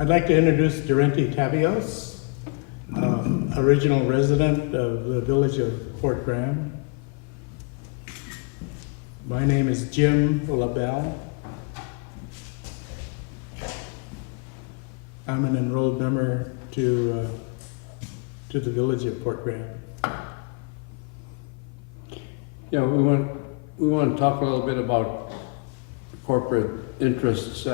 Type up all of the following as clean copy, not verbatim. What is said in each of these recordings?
I'd like to introduce Durante Tavios, original resident of the village of Fort Graham. My name is Jim LaBelle. I'm an enrolled member to the village of Fort Graham. Yeah, we want to talk a little bit about corporate interests.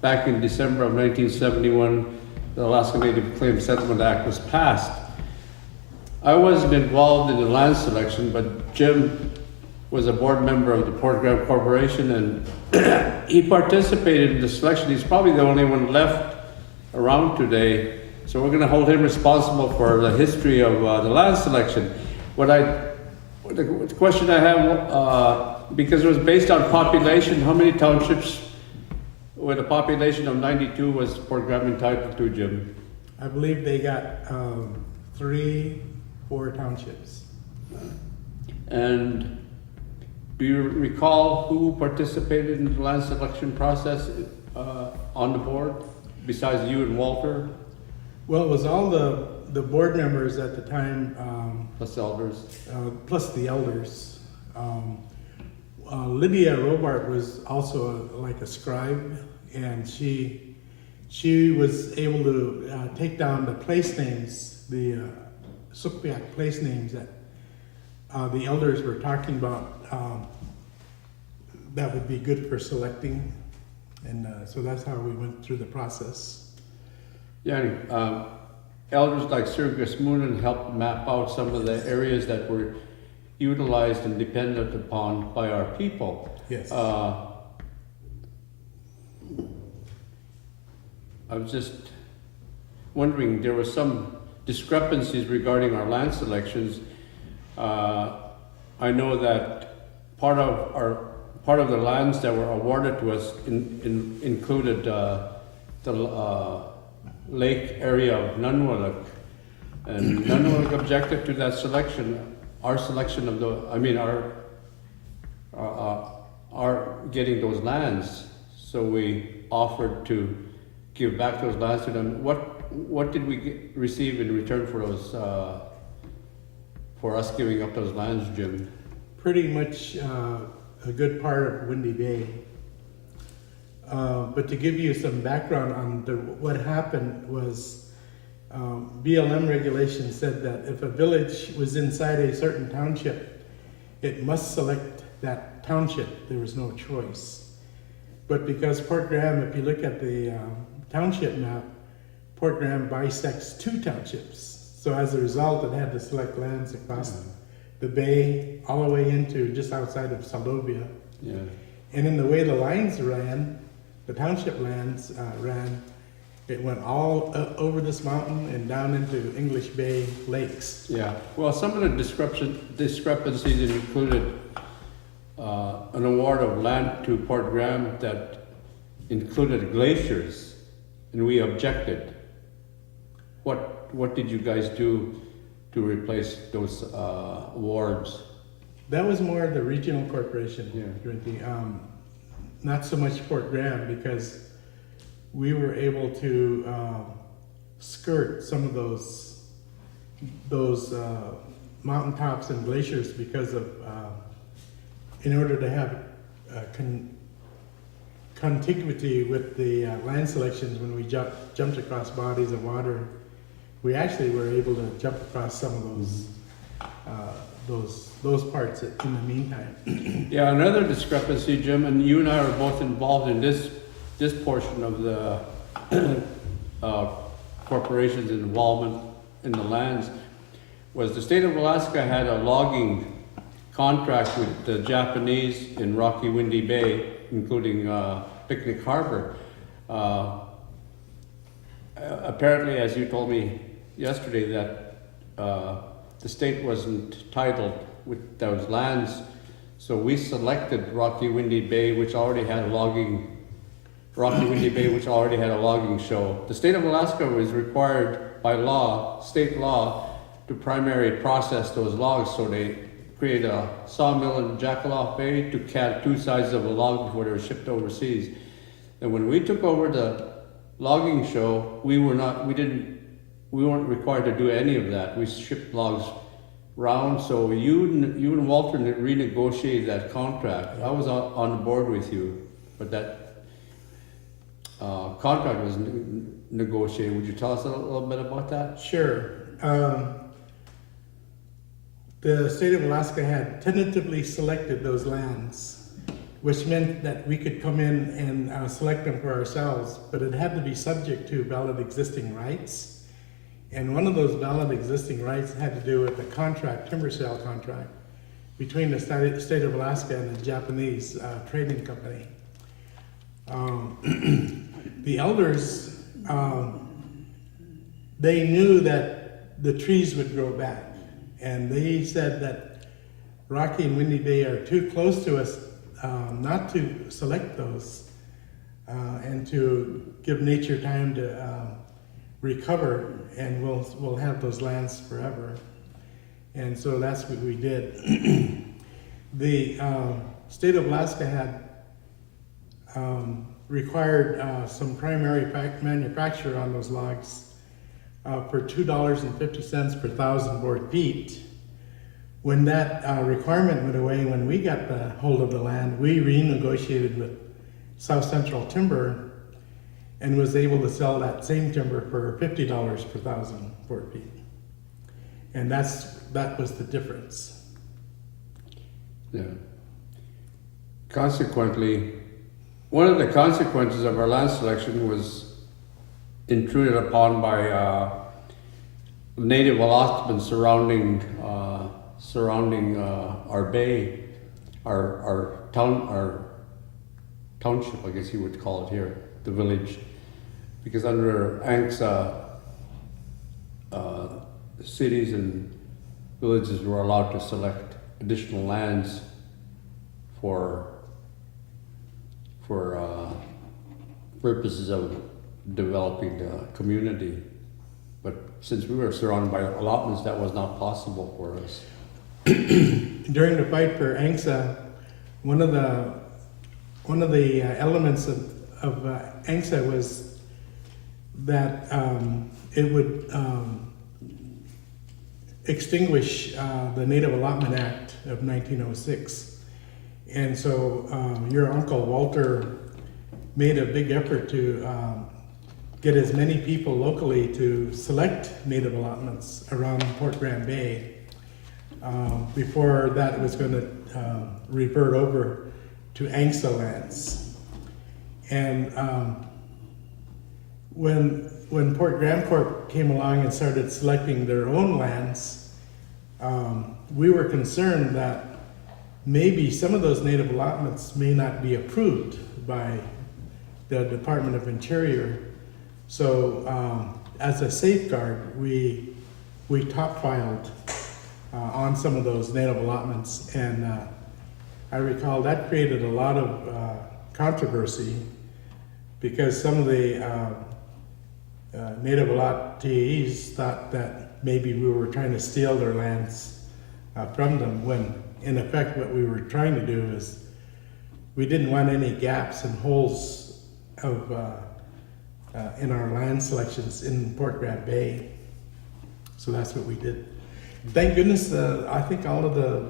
Back in December of 1971, the Alaska Native Claims Settlement Act was passed. I wasn't involved in the land selection, but Jim was a board member of the Fort Graham Corporation, and he participated in the selection. He's probably the only one left around today, so we're going to hold him responsible for the history of the land selection. The question I have, because it was based on population, how many townships with a population of 92 was Fort Graham entitled to, Jim? I believe they got 4 townships. And do you recall who participated in the land selection process on the board, besides you and Walter? Well, it was all the board members at the time, Plus elders. plus the elders. Lydia Robart was also like a scribe, and she was able to take down the place names, the Sukpiak place names that the elders were talking about that would be good for selecting, and so that's how we went through the process. Yeah, elders like Sir Grismoonen helped map out some of the areas that were utilized and dependent upon by our people. Yes. I was just wondering, there were some discrepancies regarding our land selections. I know that part of the lands that were awarded to us included the lake area of Nunwaluk, and Nunwaluk objected to that selection. Our selection of our getting those lands. So we offered to give back those lands to them. What did we receive in return for those? For us giving up those lands, Jim? Pretty much a good part of Windy Bay. But to give you some background on what happened was BLM regulations said that if a village was inside a certain township, it must select that township. There was no choice. But because Fort Graham, if you look at the township map, Fort Graham bisects 2 townships. So as a result, it had to select lands across the bay, all the way into just outside of Saldovia. Yeah. And in the way the lines ran, the township lands ran, it went all over this mountain and down into English Bay lakes. Yeah. Well, some of the discrepancies included an award of land to Fort Graham that included glaciers, and we objected. What did you guys do to replace those awards? That was more of the regional corporation, Yeah. not so much Fort Graham, because we were able to skirt some of those mountaintops and glaciers because of in order to have contiguity with the land selections. When we jumped across bodies of water, we actually were able to jump across some of those parts in the meantime. Yeah, another discrepancy, Jim, and you and I were both involved in this portion of the corporation's involvement in the lands, was the state of Alaska had a logging contract with the Japanese in Rocky Windy Bay, including Picnic Harbor. Apparently, as you told me yesterday, that the state wasn't titled with those lands, so we selected Rocky Windy Bay, which already had a logging show. The state of Alaska was required by law, state law, to primary process those logs, so they create a sawmill in Jackaloff Bay to cat 2 sides of a log before they were shipped overseas. And when we took over logging show, we weren't required to do any of that. We shipped logs round, so you and Walter renegotiated that contract. I was on board with you, but that contract was negotiated. Would you tell us a little bit about that? Sure. The state of Alaska had tentatively selected those lands, which meant that we could come in and select them for ourselves, but it had to be subject to valid existing rights. And one of those valid existing rights had to do with the contract, timber sale contract, between the state of Alaska and the Japanese trading company. The elders, they knew that the trees would grow back. And they said that Rocky and Windy Bay are too close to us not to select those and to give nature time to recover, and we'll have those lands forever. And so that's what we did. The state of Alaska had required some primary manufacture on those logs for $2.50 per 1,000 board feet. When that requirement went away, when we got the hold of the land, we renegotiated with South Central Timber and was able to sell that same timber for $50 per 1,000 board feet. And that was the difference. Yeah. Consequently, one of the consequences of our land selection was intruded upon by native allotments surrounding our bay, our township, I guess you would call it here, the village, because under ANCSA, cities and villages were allowed to select additional lands for purposes of developing the community. But since we were surrounded by allotments, that was not possible for us. During the fight for ANCSA, one of the elements of ANCSA was that it would extinguish the Native Allotment Act of 1906. And so your uncle Walter made a big effort to get as many people locally to select native allotments around Port Graham Bay before that was going to revert over to ANCSA lands. And when Port Graham Corp came along and started selecting their own lands, we were concerned that maybe some of those native allotments may not be approved by the Department of Interior. So as a safeguard, we top filed on some of those native allotments, and I recall that created a lot of controversy because some of the native allottees thought that maybe we were trying to steal their lands from them, when in effect what we were trying to do is we didn't want any gaps and holes of in our land selections in Port Graham Bay. So that's what we did. Thank goodness, I think all of the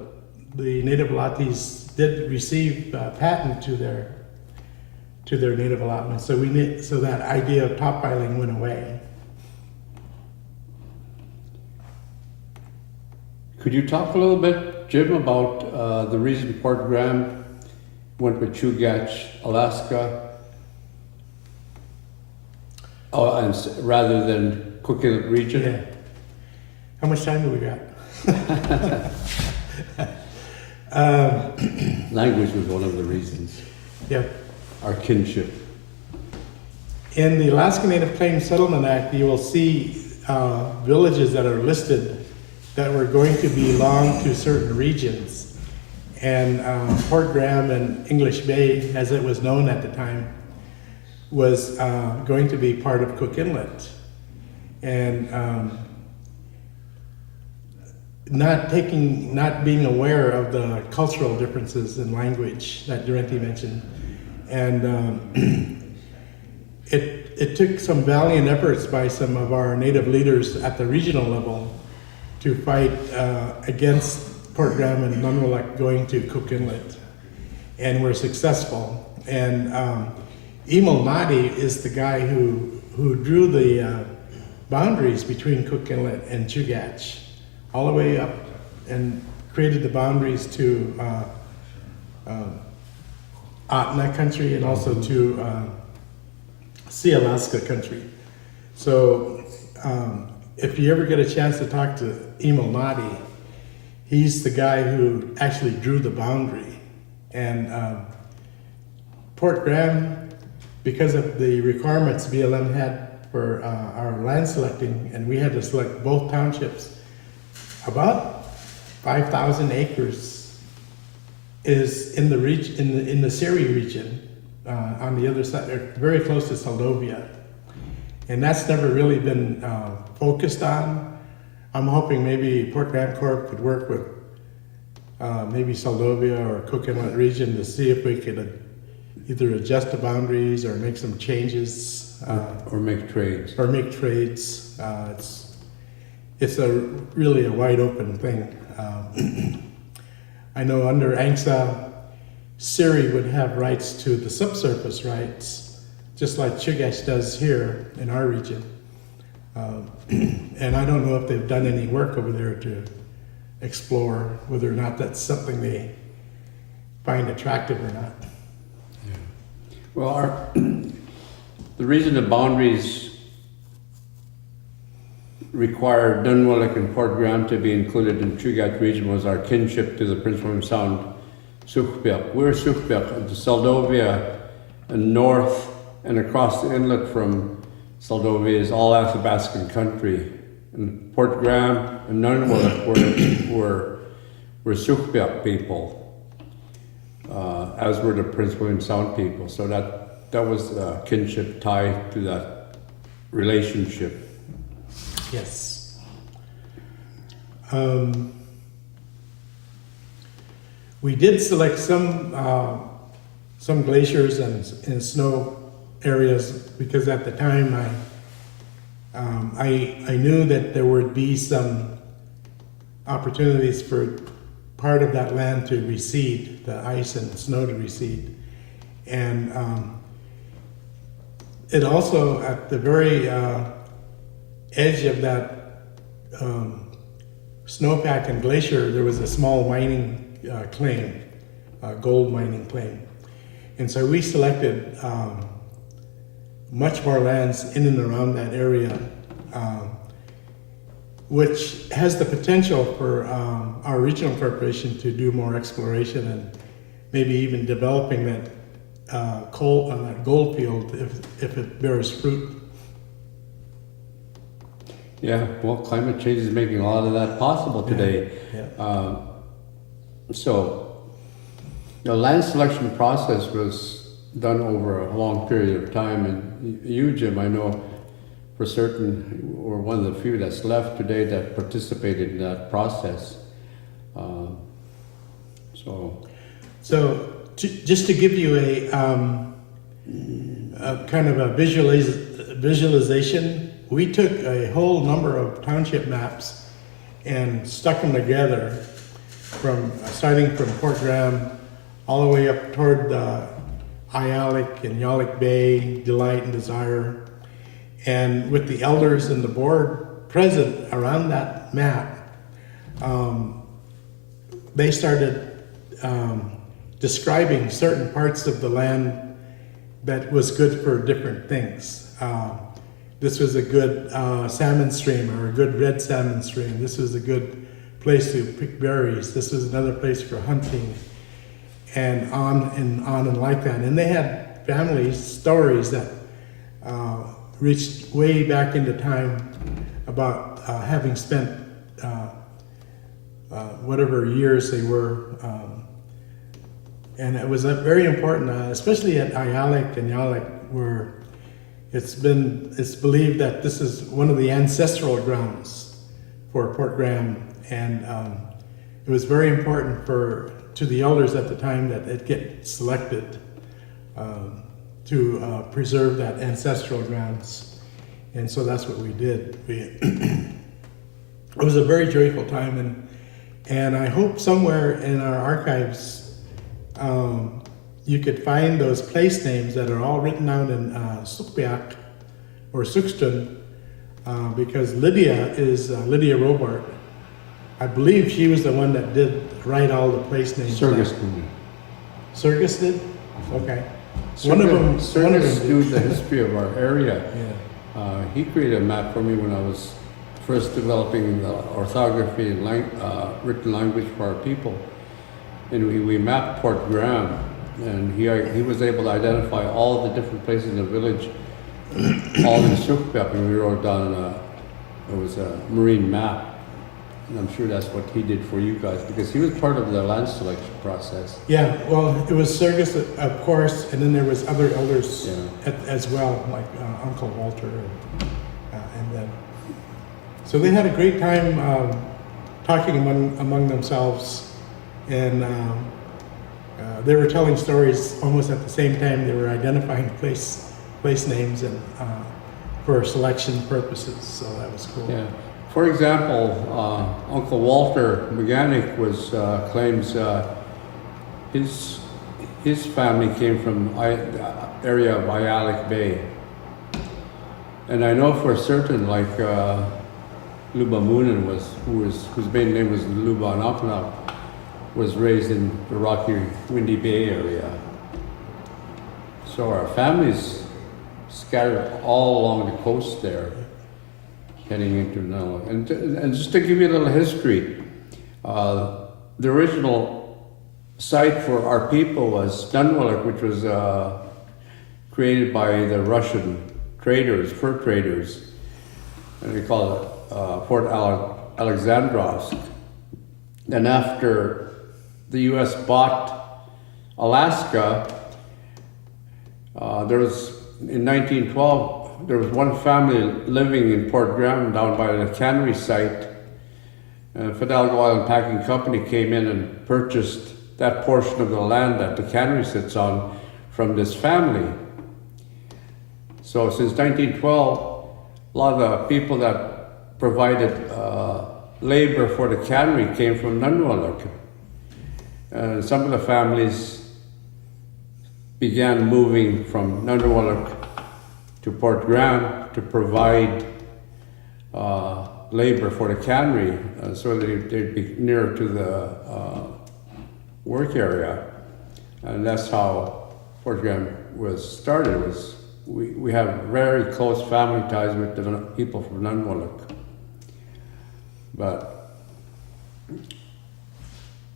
native allottees did receive patent to their native allotments. So so that idea of top filing went away. Could you talk a little bit, Jim, about the reason Port Graham went with Chugach, Alaska, and rather than Cook Inlet region? Yeah. How much time do we got? Language was one of the reasons. Yeah. Our kinship. In the Alaska Native Claims Settlement Act, you will see villages that are listed that were going to belong to certain regions. And Port Graham and English Bay, as it was known at the time, was going to be part of Cook Inlet. And not being aware of the cultural differences in language that Durante mentioned. And it took some valiant efforts by some of our native leaders at the regional level to fight against Port Graham and Nunwalek going to Cook Inlet, and were successful. And Emil Nadi is the guy who drew the boundaries between Cook Inlet and Chugach, all the way up, and created the boundaries to Atna country and also to Sea Alaska country. So if you ever get a chance to talk to Emil Nadi, he's the guy who actually drew the boundary. And Port Graham, because of the requirements BLM had for our land selecting, and we had to select both townships, about 5,000 acres is in the in the Seri region, on the other side, very close to Saldovia, and that's never really been focused on. I'm hoping maybe Port Graham Corp could work with maybe Saldovia or Cook Inlet region to see if we could either adjust the boundaries or make some changes. Or make trades. Or make trades. It's really a wide open thing. I know under ANCSA, Seri would have rights to the subsurface rights, just like Chugach does here in our region. And I don't know if they've done any work over there to explore whether or not that's something they find attractive or not. Yeah. Well, the reason the boundaries required Nunwalek and Port Graham to be included in Chugach region was our kinship to the Prince William Sound Sugpiaq. We're Sugpiaq, the Saldovia and north and across the inlet from Saldovia is all Athabascan country. And Port Graham and Nunwalek were Sugpiaq people, as were the Prince William Sound people. So that was a kinship tie to that relationship. Yes. We did select some glaciers and snow areas because at the time I knew that there would be some opportunities for part of that land to recede, the ice and snow to recede. And it also, at the very edge of that snowpack and glacier, there was a small mining claim, gold mining claim. And so we selected much more lands in and around that area, which has the potential for our regional corporation to do more exploration and maybe even developing that gold field if it bears fruit. Yeah, well, climate change is making a lot of that possible today. Yeah. So the land selection process was done over a long period of time, and you, Jim, I know for certain, were one of the few that's left today that participated in that process. So just to give you a kind of a visualization, we took a whole number of township maps and stuck them together starting from Port Graham all the way up toward Ayalik and Yalik Bay, Delight and Desire. And with the elders and the board present around that map, they started describing certain parts of the land that was good for different things. This was a good salmon stream or a good red salmon stream. This was a good place to pick berries. This was another place for hunting, and on and like that. And they had family stories that reached way back into time about having spent whatever years they were. And it was very important, especially at Ayalik and Yalik, where it's believed that this is one of the ancestral grounds for Port Graham, and it was very important to the elders at the time that it get selected to preserve that ancestral grounds. And so that's what we did. It was a very joyful time, and I hope somewhere in our archives you could find those place names that are all written out in Sukpiak or Sukston, because Lydia is Lydia Robart. I believe she was the one that did write all the place names. Sergis Sergis did? Okay. Sergis knew the history of our area. Yeah. He created a map for me when I was first developing the orthography and written language for our people. And we mapped Port Graham, and he was able to identify all the different places in the village, all in Sukpiak, and we wrote down it was a marine map. And I'm sure that's what he did for you guys, because he was part of the land selection process. Yeah, well, it was Sergis, of course, and then there was other elders as well, like Uncle Walter, and then. So they had a great time talking among themselves, and they were telling stories almost at the same time. They were identifying place names and for selection purposes. So that was cool. Yeah. For example, Uncle Walter Mechanic claims his family came from the area of Ayalik Bay, and I know for certain, like Luba Moonen whose maiden name was Luba Anapanak, was raised in the rocky, windy Bay area. So our families scattered all along the coast there, heading into Nunavut. And just to give you a little history, the original site for our people was Nunavut, which was created by the Russian traders, fur traders, and they call it Fort Alexandrovsk. And after the U.S. bought Alaska, in 1912, there was one family living in Port Graham down by the cannery site. Fidalgo Oil and Packing Company came in and purchased that portion of the land that the cannery sits on from this family. So since 1912, a lot of the people that provided labor for the cannery came from Nunavut. And some of the families began moving from Nunavut to Port Graham to provide labor for the cannery, so they'd be nearer to the work area. And that's how Port Graham was started. We have very close family ties with the people from Nunavut. But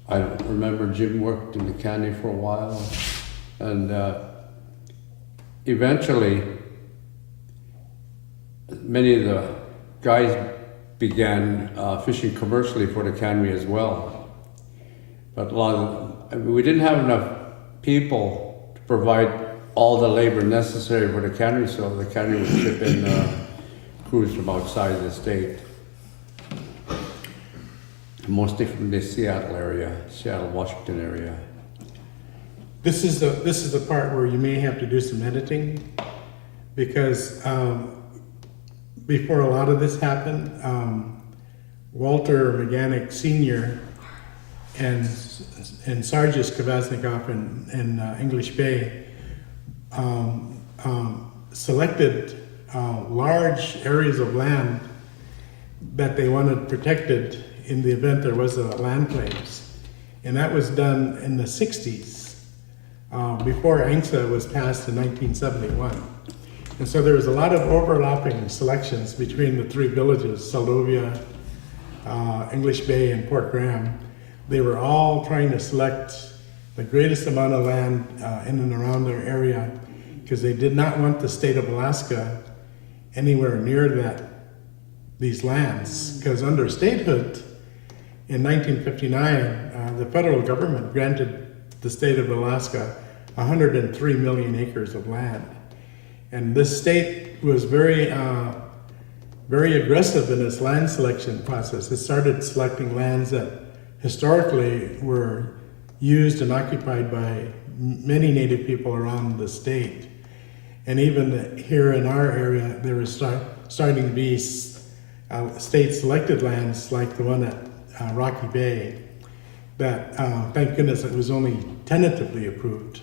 I remember Jim worked in the cannery for a while, and eventually many of the guys began fishing commercially for the cannery as well. But we didn't have enough people to provide all the labor necessary for the cannery, so the cannery would ship in crews from outside the state. Mostly from the Seattle area, Seattle, Washington area. This is the part where you may have to do some editing, because before a lot of this happened, Walter Mechanic Sr. and Sargis Kvasnikov in English Bay selected large areas of land that they wanted protected in the event there was a land claims. And that was done in the 60s, before ANCSA was passed in 1971. And so there was a lot of overlapping selections between the three villages, Saldovia, English Bay, and Port Graham. They were all trying to select the greatest amount of land in and around their area, because they did not want the state of Alaska anywhere near these lands. Because under statehood, in 1959, the federal government granted the state of Alaska 103 million acres of land. And this state was very aggressive in its land selection process. It started selecting lands that historically were used and occupied by many Native people around the state. And even here in our area, there was starting to be state selected lands like the one at Rocky Bay that, thank goodness, it was only tentatively approved.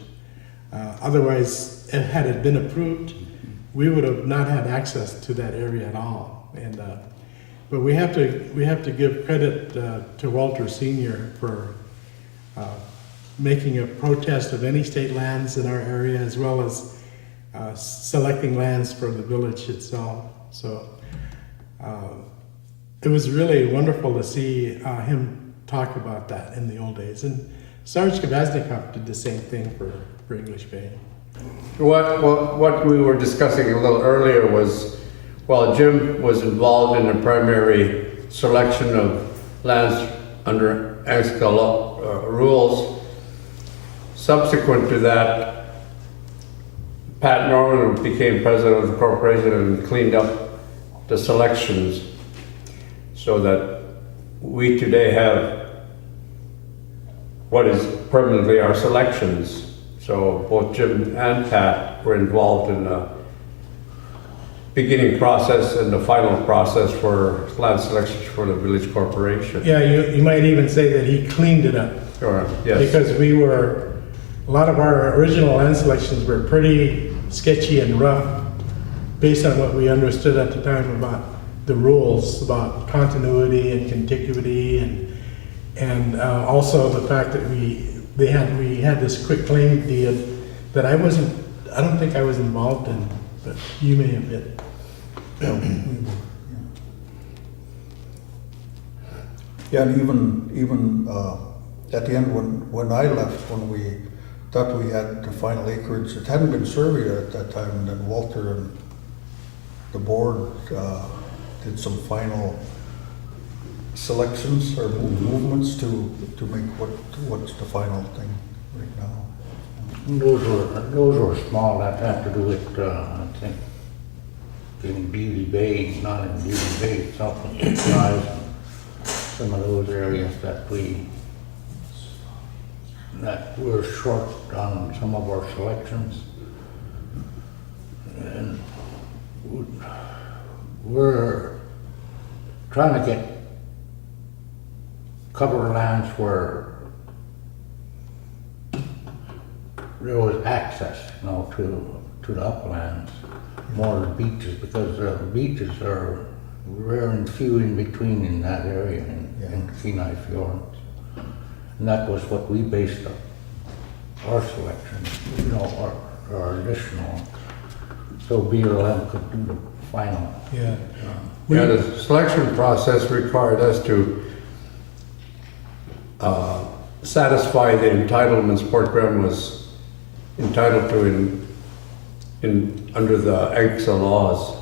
Otherwise, had it been approved, we would have not had access to that area at all. And but we have to give credit to Walter Sr. for making a protest of any state lands in our area, as well as selecting lands for the village itself. So it was really wonderful to see him talk about that in the old days. And Sarge Kvasnikov did the same thing for English Bay. What we were discussing a little earlier was, while Jim was involved in the primary selection of lands under ANCSA rules, subsequent to that, Pat Norman became president of the corporation and cleaned up the selections so that we today have what is permanently our selections. So both Jim and Pat were involved in the beginning process and the final process for land selections for the village corporation. Yeah, you might even say that he cleaned it up. Sure, yes. Because a lot of our original land selections were pretty sketchy and rough based on what we understood at the time about the rules, about continuity and contiguity, and also the fact that we had this quick claim deed that I don't think I was involved in, but you may have been. Yeah, and even at the end when I left, when we thought we had the final acreage, it hadn't been surveyed at that time, and then Walter and the board did some final selections or movements to make what's the final thing right now. Those were small. That had to do with I think in Beauty Bay, not in Beauty Bay, something Drive, some of those areas that we're short on some of our selections, and we're trying to get cover lands where there was access, to the uplands, more the beaches, because the beaches are rare and few in between in that area in Kenai Fjords. And that was what we based our selection, our additional, so BLM could do the final. Yeah. Yeah, the selection process required us to satisfy the entitlements Port Graham was entitled to under the ANCSA laws.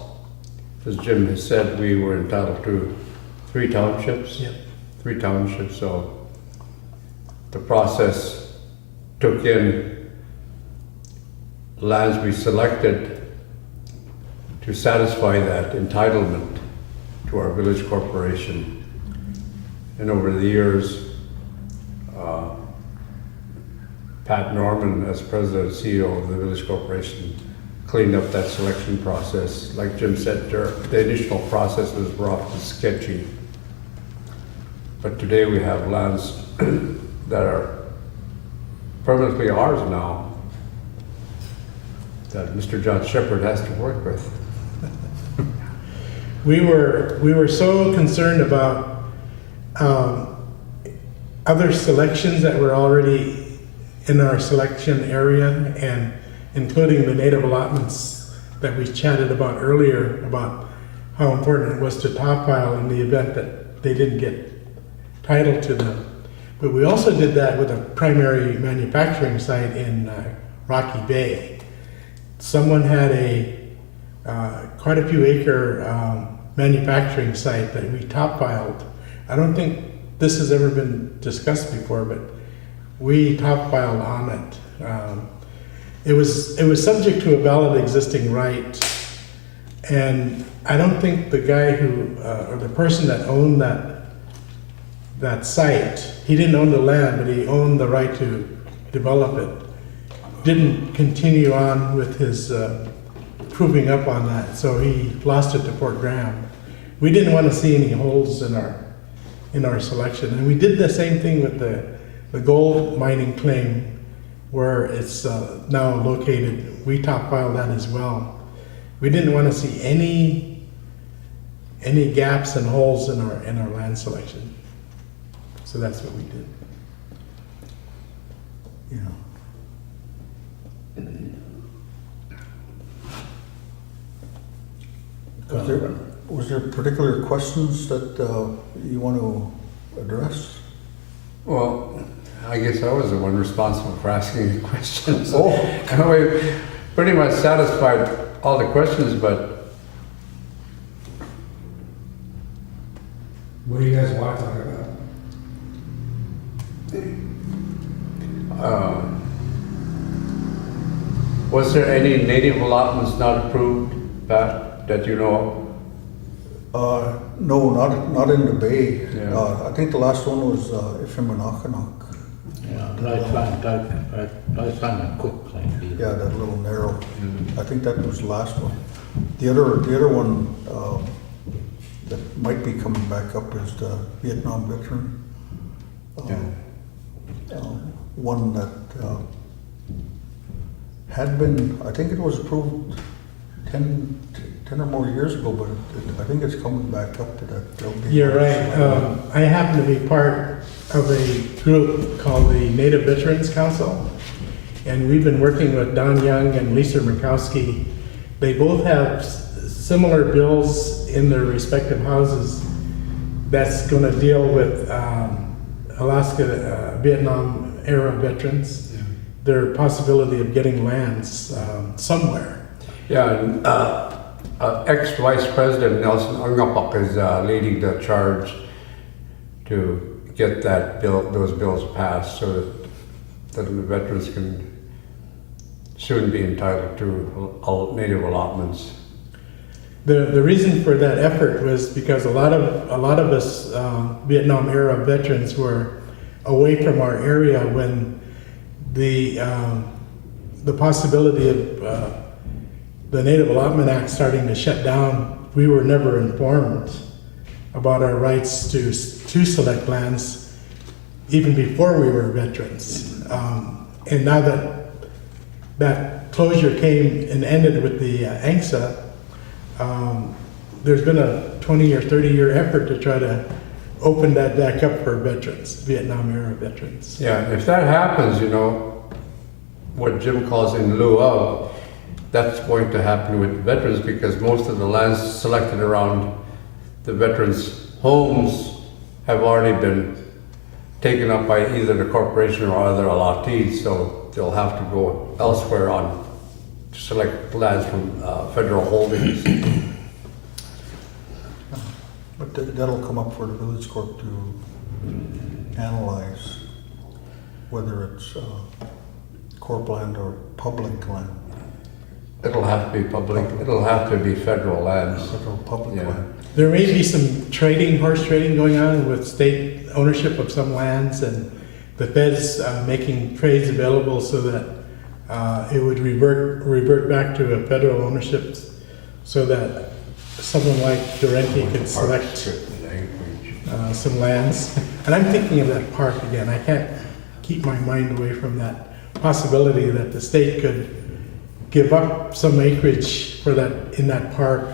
As Jim has said, we were entitled to 3 townships. Yep. 3 townships, so the process took in lands we selected to satisfy that entitlement to our village corporation. And over the years, Pat Norman, as president and CEO of the village corporation, cleaned up that selection process. Like Jim said, the initial process was rough and sketchy. But today we have lands that are permanently ours now, that Mr. John Shepherd has to work with. We were so concerned about other selections that were already in our selection area, and including the native allotments that we chatted about earlier, about how important it was to topile in the event that they didn't get title to them. But we also did that with a primary manufacturing site in Rocky Bay. Someone had a quite a few acre manufacturing site that we top-filed. I don't think this has ever been discussed before, but we top-filed on it. It was subject to a valid existing right, and I don't think the guy who, or the person that owned that site, he didn't own the land, but he owned the right to develop it, didn't continue on with his proving up on that, so he lost it to Fort Graham. We didn't want to see any holes in our selection, and we did the same thing with the gold mining claim, where it's now located. We top filed that as well. We didn't want to see any gaps and holes in our land selection, so that's what we did. Yeah. Was there particular questions that you want to address? Well, I guess I was the one responsible for asking the questions. Oh. And we pretty much satisfied all the questions, but What do you guys want to talk about? was there any native allotments not approved, Pat, that you know No, not in the bay. Yeah. I think the last one was Ifemanakanak. Yeah, but I found a quick claim. Yeah, that little narrow. of? I think that was the last one. The other one that might be coming back up is the Vietnam veteran. One that had been, I think it was approved 10 or more years ago, but I think it's coming back up to that. There'll be- You're right. I happen to be part of a group called the Native Veterans Council, and we've been working with Don Young and Lisa Murkowski. They both have similar bills in their respective houses that's going to deal with Alaska, Vietnam era veterans, their possibility of getting lands somewhere. Yeah, and ex-Vice President Nelson Ungapak is leading the charge to get those bills passed so that the veterans can soon be entitled to native allotments. The reason for that effort was because a lot of us Vietnam era veterans were away from our area when the possibility of the Native Allotment Act starting to shut down. We were never informed about our rights to select lands even before we were veterans. And now that closure came and ended with the ANCSA, there's been a 20 or 30 year effort to try to open that back up for veterans, Vietnam era veterans. Yeah, if that happens, what Jim calls in lieu of, that's going to happen with veterans because most of the lands selected around the veterans' homes have already been taken up by either the corporation or other allottees, so they'll have to go elsewhere to select lands from federal holdings. But that'll come up for the village corp to analyze whether it's corp land or public land. It'll have to be public, it'll have to be federal lands. Federal public Yeah. land. There may be some horse trading going on with state ownership of some lands and the feds making trades available so that it would revert back to a federal ownership so that someone like Durante could select some lands. And I'm thinking of that park again. I can't keep my mind away from that possibility that the state could give up some acreage in that park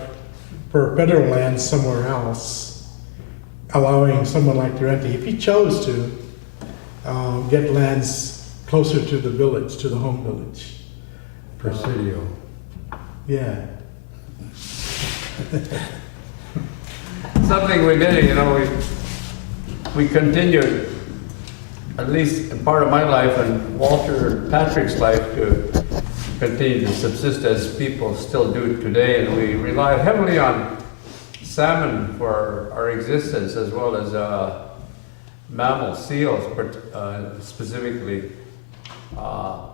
for federal lands somewhere else, allowing someone like Durante, if he chose to, get lands closer to the village, to the home village. Presidio. Yeah. Something we did, we continued, at least in part of my life and Walter and Patrick's life, to continue to subsist as people still do today, and we relied heavily on salmon for our existence as well as mammals, seals, but specifically. I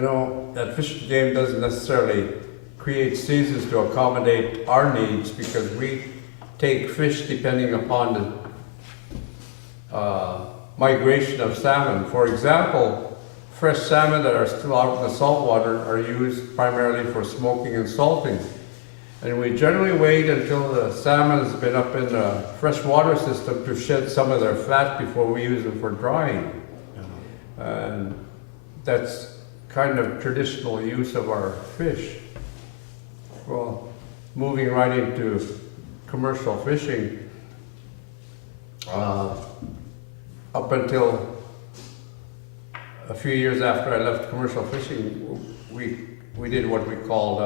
know that Fish and Game doesn't necessarily create seasons to accommodate our needs because we take fish depending upon the migration of salmon. For example, fresh salmon that are still out in the saltwater are used primarily for smoking and salting. And we generally wait until the salmon has been up in the freshwater system to shed some of their fat before we use them for drying. And that's kind of traditional use of our fish. Well, moving right into commercial fishing, up until a few years after I left commercial fishing, we did what we called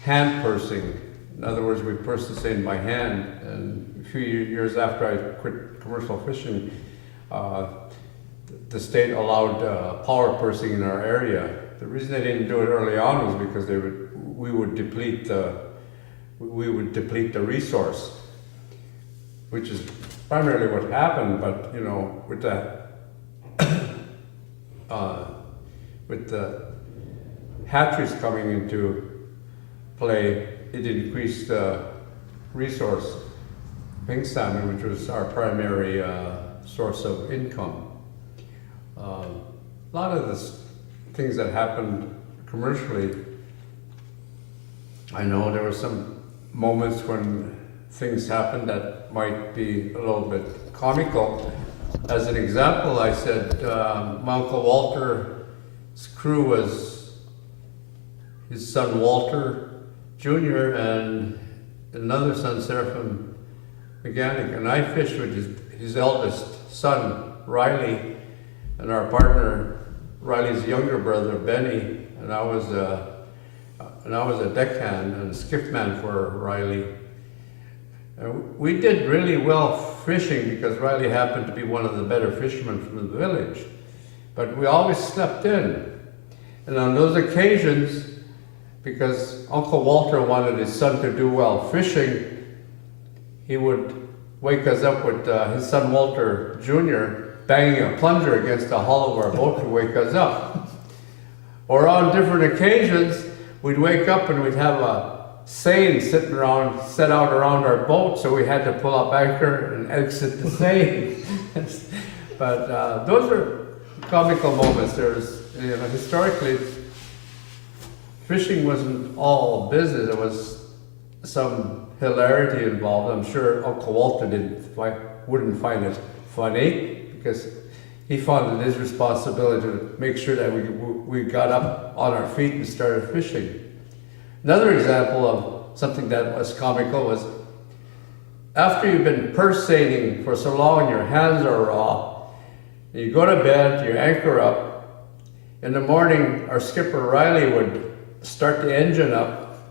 hand pursing. In other words, we pursed the seine by hand. And a few years after I quit commercial fishing, the state allowed power pursing in our area. The reason they didn't do it early on was because we would deplete the resource, which is primarily what happened. But you know, with that, with the hatcheries coming into play, it increased the resource, pink salmon, which was our primary source of income. A lot of the things that happened commercially, I know there were some moments when things happened that might be a little bit comical. As an example, I said my Uncle Walter's crew was his son Walter Jr. and another son, Seraphim Mechanic, and I fished with his eldest son, Riley, and our partner, Riley's younger brother, Benny, and I was a deckhand and a skiff man for Riley. And we did really well fishing because Riley happened to be one of the better fishermen from the village. But we always slept in. And on those occasions, because Uncle Walter wanted his son to do well fishing, he would wake us up with his son Walter Jr. banging a plunger against the hull of our boat to wake us up. Or on different occasions, we'd wake up and we'd have a seine set out around our boat, so we had to pull up anchor and exit the seine. But those are comical moments. There's, you know, historically, fishing wasn't all business. There was some hilarity involved. I'm sure Uncle Walter wouldn't find it funny because he found it his responsibility to make sure that we got up on our feet and started fishing. Another example of something that was comical was after you've been purse seining for so long and your hands are raw, you go to bed, you anchor up. In the morning, our skipper Riley would start the engine up,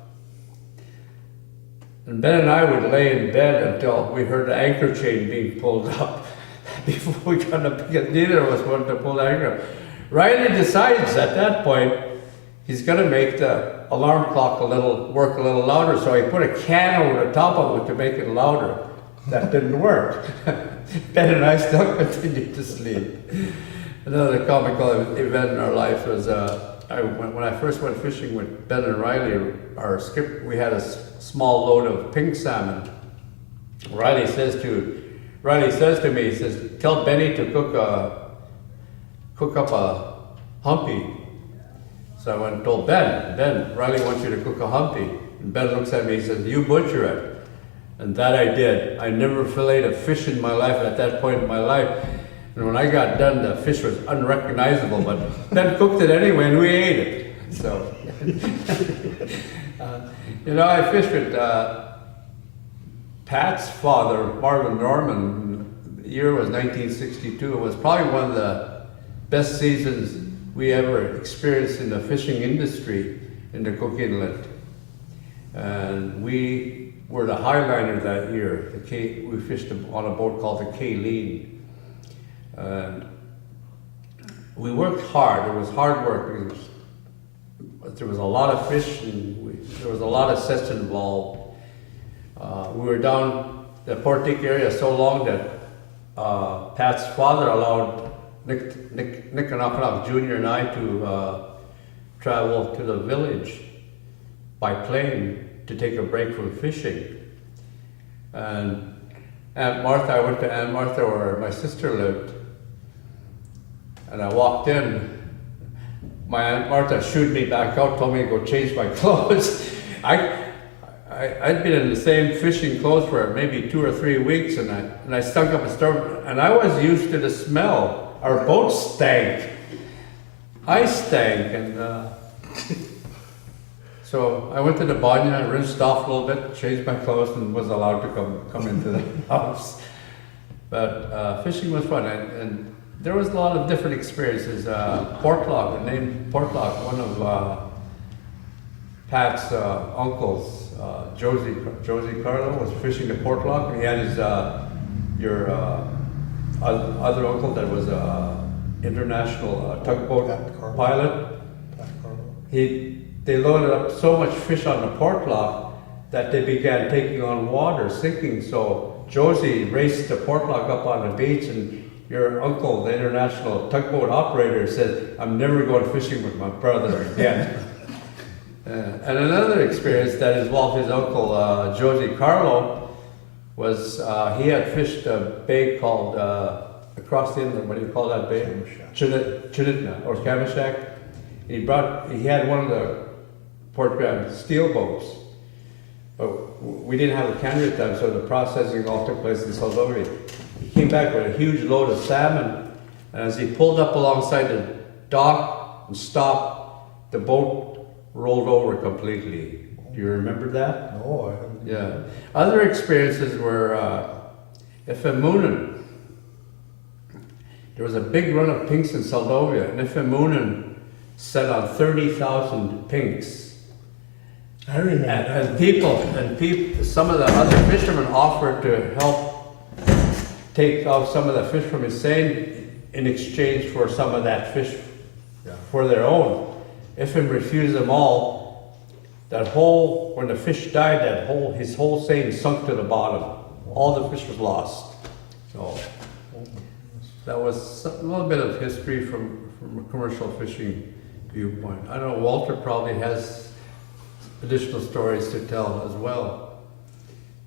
and Ben and I would lay in bed until we heard the anchor chain being pulled up before we got up, because neither of us wanted to pull the anchor up. Riley decides at that point he's going to make the alarm clock work a little louder, so he put a can over the top of it to make it louder. That didn't work. Ben and I still continued to sleep. Another comical event in our life was when I first went fishing with Ben and Riley, we had a small load of pink salmon. Riley says to me, he says, tell Benny to cook up a humpy. So I went and told Ben, Riley wants you to cook a humpy. And Ben looks at me, he says, you butcher it. And that I did. I never filleted a fish in my life at that point in my life. And when I got done, the fish was unrecognizable, but Ben cooked it anyway and we ate it. So, you know, I fished with Pat's father, Marvin Norman. The year was 1962. It was probably one of the best seasons we ever experienced in the fishing industry in the Cook Inlet. And we were the highliner that year. We fished on a boat called the Kaleen. And we worked hard. It was hard work because there was a lot of fish and there was a lot of sets involved. We were down the Portique area so long that Pat's father allowed Nick Jr. and I to travel to the village by plane to take a break from fishing. And I went to Aunt Martha where my sister lived. And I walked in my Aunt Martha shooed me back out, told me to go change my clothes. I'd been in the same fishing clothes for maybe 2 or 3 weeks, and I stunk up a storm, and I was used to the smell. Our boat stank. I stank, and so I went to the banya, rinsed off a little bit, changed my clothes, and was allowed to come into the house. But fishing was fun, and there was a lot of different experiences. Portlock, the name Portlock, one of Pat's uncles, Josie Carlo, was fishing the Portlock, and he had his other uncle that was international tugboat pilot. They loaded up so much fish on the Portlock that they began taking on water, sinking. So Josie raced the Portlock up on the beach, and your uncle, the international tugboat operator, said, "I'm never going fishing with my brother again." And another experience that involved his uncle, Josie Carlo, was he had fished a bay called, across the inlet, what do you call that bay? Chinitna, or Kamishak. He had one of the Port Graham steel boats, but we didn't have a cannery at the time, so the processing all took place in Soldovia. He came back with a huge load of salmon, and as he pulled up alongside the dock and stopped, the boat rolled over completely. Do you remember that? No, I haven't. Yeah. Other experiences were Ifemunin. There was a big run of pinks in Soldovia, and Ifemunin set on 30,000 pinks. I remember that. And people, some of the other fishermen offered to help take off some of the fish from his seine in exchange for some of that fish for their own. Ifem refused them all. When the fish died, his whole seine sunk to the bottom. All the fish was lost. So that was a little bit of history from a commercial fishing viewpoint. I don't know, Walter probably has additional stories to tell as well.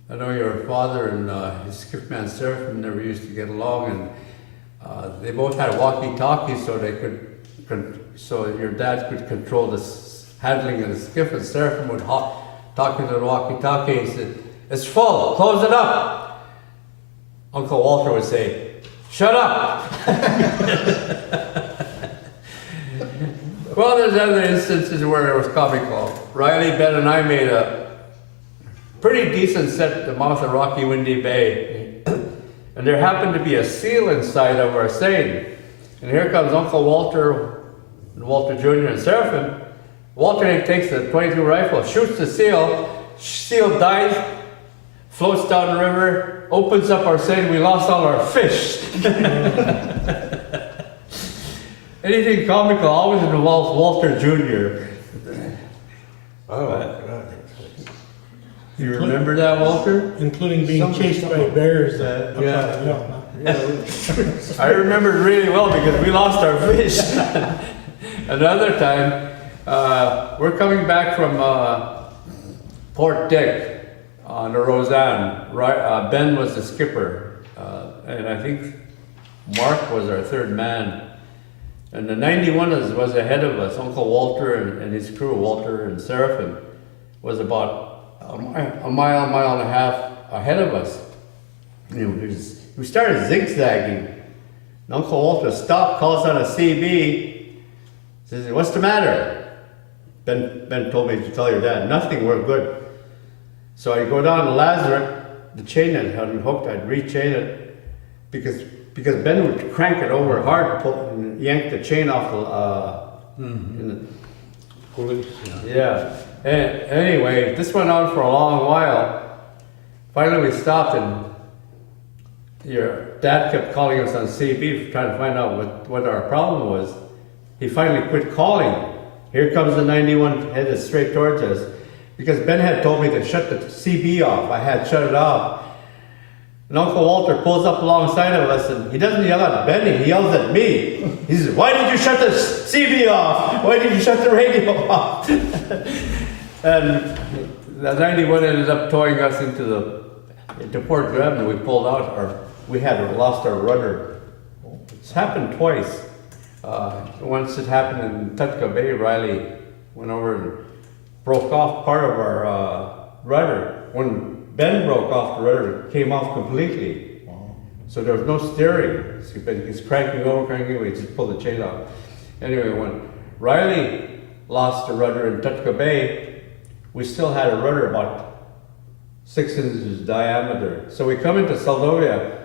I know your father and his skiffman Seraphim never used to get along, and they both had walkie-talkies so your dad could control the handling of the skiff, and Seraphim would talk into the walkie-talkie and said, "It's full, close it up." Uncle Walter would say, "Shut up." Well, there's other instances where it was comical. Riley, Ben, and I made a pretty decent set at the mouth of Rocky Windy Bay. And there happened to be a seal inside of our seine. And here comes Uncle Walter, and Walter Jr. and Seraphim. Walter takes the .22 rifle, shoots the seal dies, floats down the river, opens up our seine, we lost all our fish. Anything comical always involves Walter Jr. Oh, You remember that, Walter? Including being chased by bears up on the hill. I remember it really well because we lost our fish. Another time, we're coming back from Port Dick on the Roseanne. Ben was the skipper, and I think Mark was our third man. And the 91 was ahead of us. Uncle Walter and his crew, Walter and Seraphim, was about a mile and a half ahead of us. We started zigzagging. And Uncle Walter stopped, calls on a CB, says, "What's the matter?" Ben told me to tell your dad, "Nothing, we're good." So I go down to Lazarus, the chain that had unhooked, I'd rechain it, because Ben would crank it over hard, and yank the chain off the, police, yeah. Anyway, this went on for a long while. Finally, we stopped, and your dad kept calling us on CB, trying to find out what our problem was. He finally quit calling. Here comes the 91 headed straight towards us, because Ben had told me to shut the CB off. I had shut it off. And Uncle Walter pulls up alongside of us, and he doesn't yell at Benny, he yells at me. He says, "Why did you shut the CB off? Why did you shut the radio off?" And the 91 ended up towing us into Port Graham, and we pulled out we had lost our rudder. It's happened twice. Once it happened in Tutka Bay, Riley went over and broke off part of our rudder. When Ben broke off, the rudder came off completely. So there was no steering. He's cranking over, he just pulled the chain off. Anyway, when Riley lost the rudder in Tutka Bay, we still had a rudder about 6 inches diameter. So we come into Seldovia,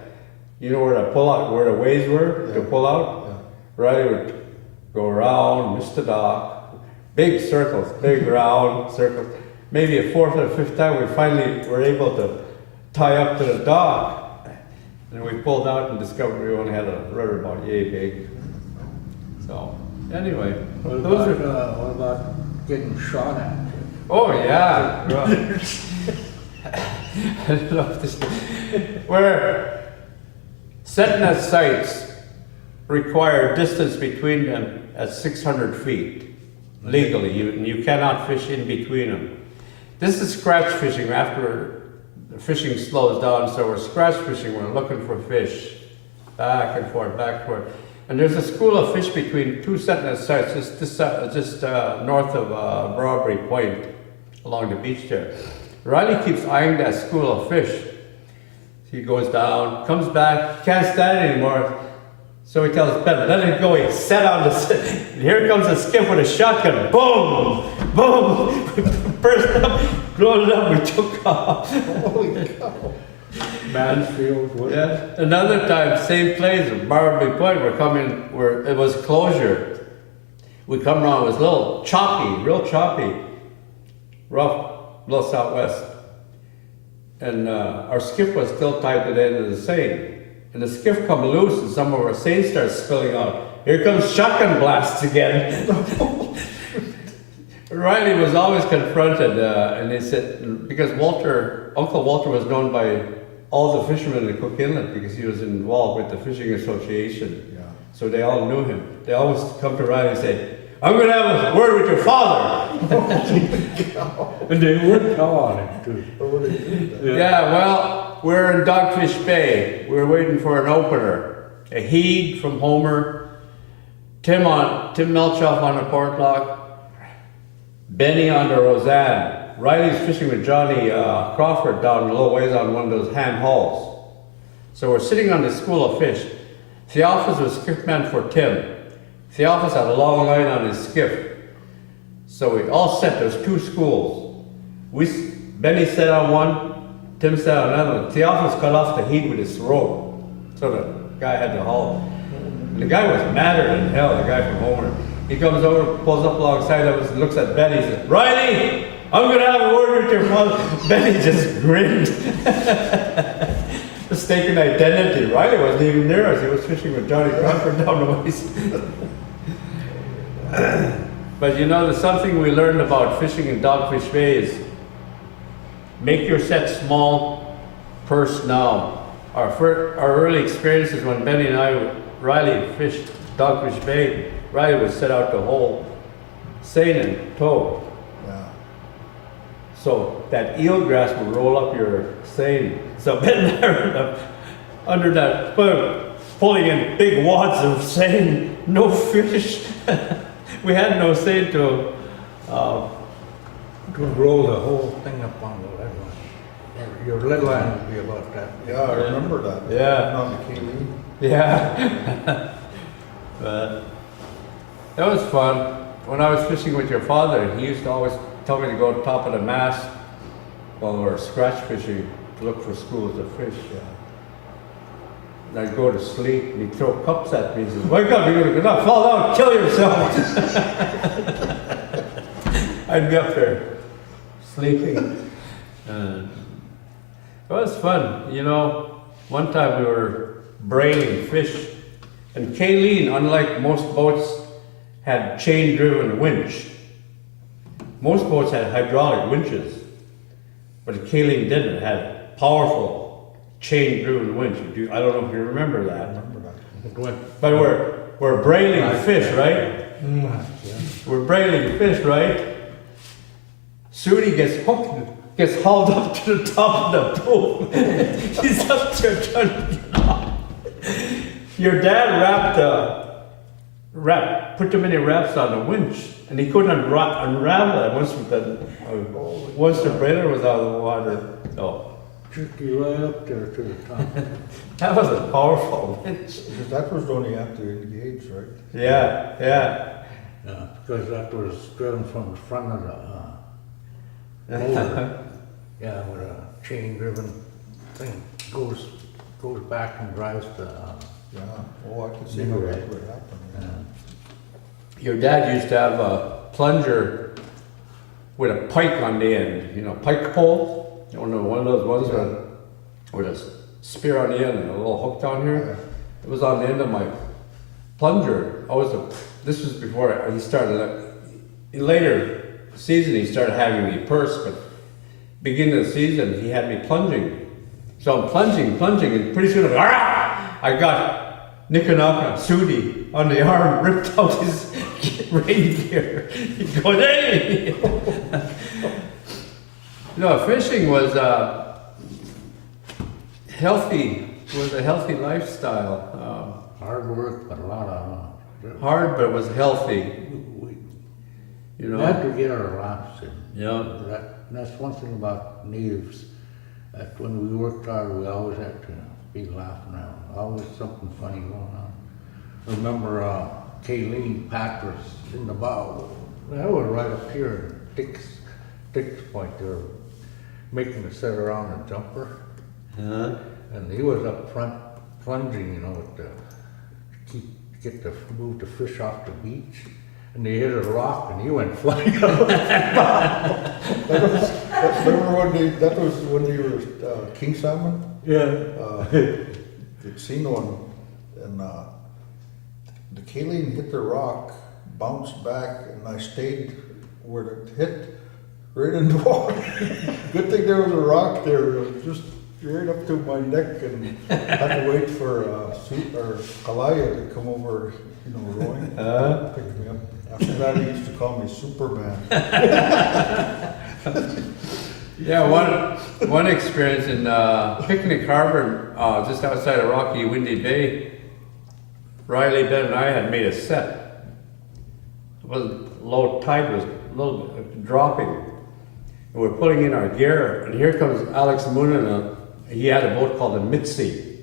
you know where the pull out, where the ways were to pull out? Yeah. Riley would go around, miss the dock, big circles, big round circles. Maybe a fourth or fifth time, we finally were able to tie up to the dock. And we pulled out and discovered we only had a rudder about yay big. So, anyway, What those about, are. what about getting shot at? Oh, yeah. I don't know if this. Where setnet sites require distance between them at 600 feet legally. You cannot fish in between them. This is scratch fishing after the fishing slows down, so we're scratch fishing, we're looking for fish. Back and forth, back and forth. And there's a school of fish between two setnet sites, just north of Broadbury Point, along the beach there. Riley keeps eyeing that school of fish. He goes down, comes back, he can't stand it anymore. So he tells Ben, let it go. He set on the, here comes a skiff with a shotgun. Boom! Boom! Burst up, blown it up, we took off. Holy cow. Mansfield, what? Yeah. Another time, same place, Broadbury Point, we're coming, it was closure. We come around, it was a little choppy, real choppy, rough, little southwest. And our skiff was still tied to the end of the seine. And the skiff come loose and some of our seine starts spilling out. Here comes shotgun blasts again. Riley was always confronted, and they said, because Uncle Walter was known by all the fishermen in Cook Inlet because he was involved with the fishing association. Yeah. So they all knew him. They always come to Riley and say, I'm going to have a word with your father. And they would tell on it too. Yeah, well, we're in Dogfish Bay. We're waiting for an opener. A heed from Homer, Tim Melchoff on the portlock, Benny on the Roseanne. Riley's fishing with Johnny Crawford down a little ways on one of those hand hauls. So we're sitting on the school of fish. Theophilus was skiffman for Tim. Theophilus had a long line on his skiff. So we all set, there's two schools. Benny sat on one, Tim sat on another one. Theophilus cut off the heat with his rope. So the guy had to haul. And the guy was madder than hell, the guy from Homer. He comes over, pulls up alongside of us, and looks at Benny, and says, Riley, I'm gonna have a word with your father. Benny just grinned. Mistaken identity. Riley wasn't even near us. He was fishing with Johnny Crawford down the ways. But you know, there's something we learned about fishing in Dogfish Bay is make your set small, purse now. Our early experiences when Benny and Riley fished Dogfish Bay, Riley would set out the whole seine and tow. Yeah. So that eelgrass would roll up your seine. So Ben and I were under that pulling in big wads of seine, no fish. We had no seine to It would roll the whole thing up on the lead line. Your lead line would be about that. Yeah, I remember that. Yeah. On the Kiwi. Yeah. But that was fun. When I was fishing with your father, he used to always tell me to go to top of the mast while we were scratch fishing to look for schools of fish. Yeah. And I'd go to sleep and he'd throw cups at me and says, wake up, you're gonna go, fall down, kill yourself. I'd be up there sleeping. It was fun. You know, one time we were brailing fish and Kayleen, unlike most boats, had chain-driven winch. Most boats had hydraulic winches, but Kayleen didn't. It had powerful chain-driven winch. I don't know if you remember I that. remember that. It went, But we're brailing fish, right? yeah. We're brailing fish, right? Sudi gets hooked, gets hauled up to the top of the boat. He's up there trying to get off. Your dad wrapped put too many wraps on the winch, and he couldn't unravel it once the brailler was out of the water. So Took you right up there to the top. that was a powerful winch. Because that was only after engaged, right? Yeah. Yeah, because that was driven from the front of the motor. Yeah, with a chain driven thing. Goes back and drives the, Yeah, oh, I could see Yeah. how that would happen. Yeah. Your dad used to have a plunger with a pike on the end, you know, pike pole. You know, one of those ones with a spear on the end and a little hook down here. It was on the end of my plunger. This was before he started. In later season, he started having me purse, but beginning of the season, he had me plunging. So I'm plunging, and pretty soon I got Nikanaka Sudi on the arm, ripped out his rain gear. He goes, hey! No, fishing was healthy. Was a healthy lifestyle. hard work, but a lot of, Hard, but it was healthy. we You had know. to get our laughs in. Yeah. That's one thing about natives, that when we worked hard, we always had to be laughing around, always something funny going on. Remember, Kayleen Patras in the bow, that was right up here in Dick's Point, they were making a set around a jumper, and he was up front plunging, you know, with move the fish off the beach. And they hit a rock and he went flying out. That was when they were king salmon. Yeah. You'd seen one, and the Kaleen hit the rock, bounced back, and I stayed where it hit, right in the water. Good thing there was a rock there, just right up to my neck, and had to wait for Kalaya to come over, you know, rowing, pick me up. After that, he used to call me Superman. Yeah, one experience in Picnic Harbor, just outside of Rocky Windy Bay. Riley, Ben, and I had made a set. It wasn't low tide was a little dropping, and we're putting in our gear. And here comes Alex Moonen. He had a boat called the Mitzi.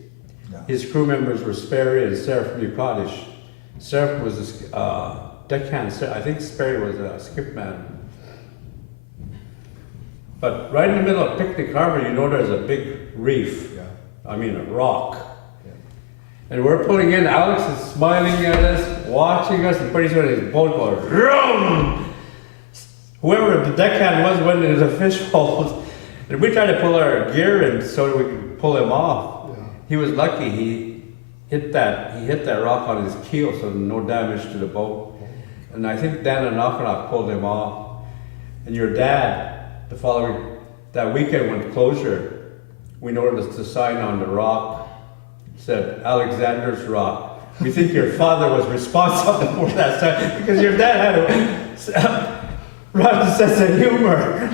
Yeah. His crew members were Sperry and Seraph Mukadish. Seraph was a deckhand. I think Sperry was a skip man. But right in the middle of Picnic Harbor, you know there's a big reef. Yeah. I mean a rock. Yeah. And we're pulling in, Alex is smiling at us, watching us, and pretty soon his boat goes, vroom! Whoever the deckhand was went into the fish holes. And we tried to pull our gear in so that we could pull him off. Yeah. He was lucky, he hit that rock on his keel, so no damage to the boat. And I think Dan and Knocknock pulled him off. And your dad, that weekend when closure, we noticed the sign on the rock. It said, Alexander's Rock. We think your father was responsible for that sign because your dad had a rotten sense of humor.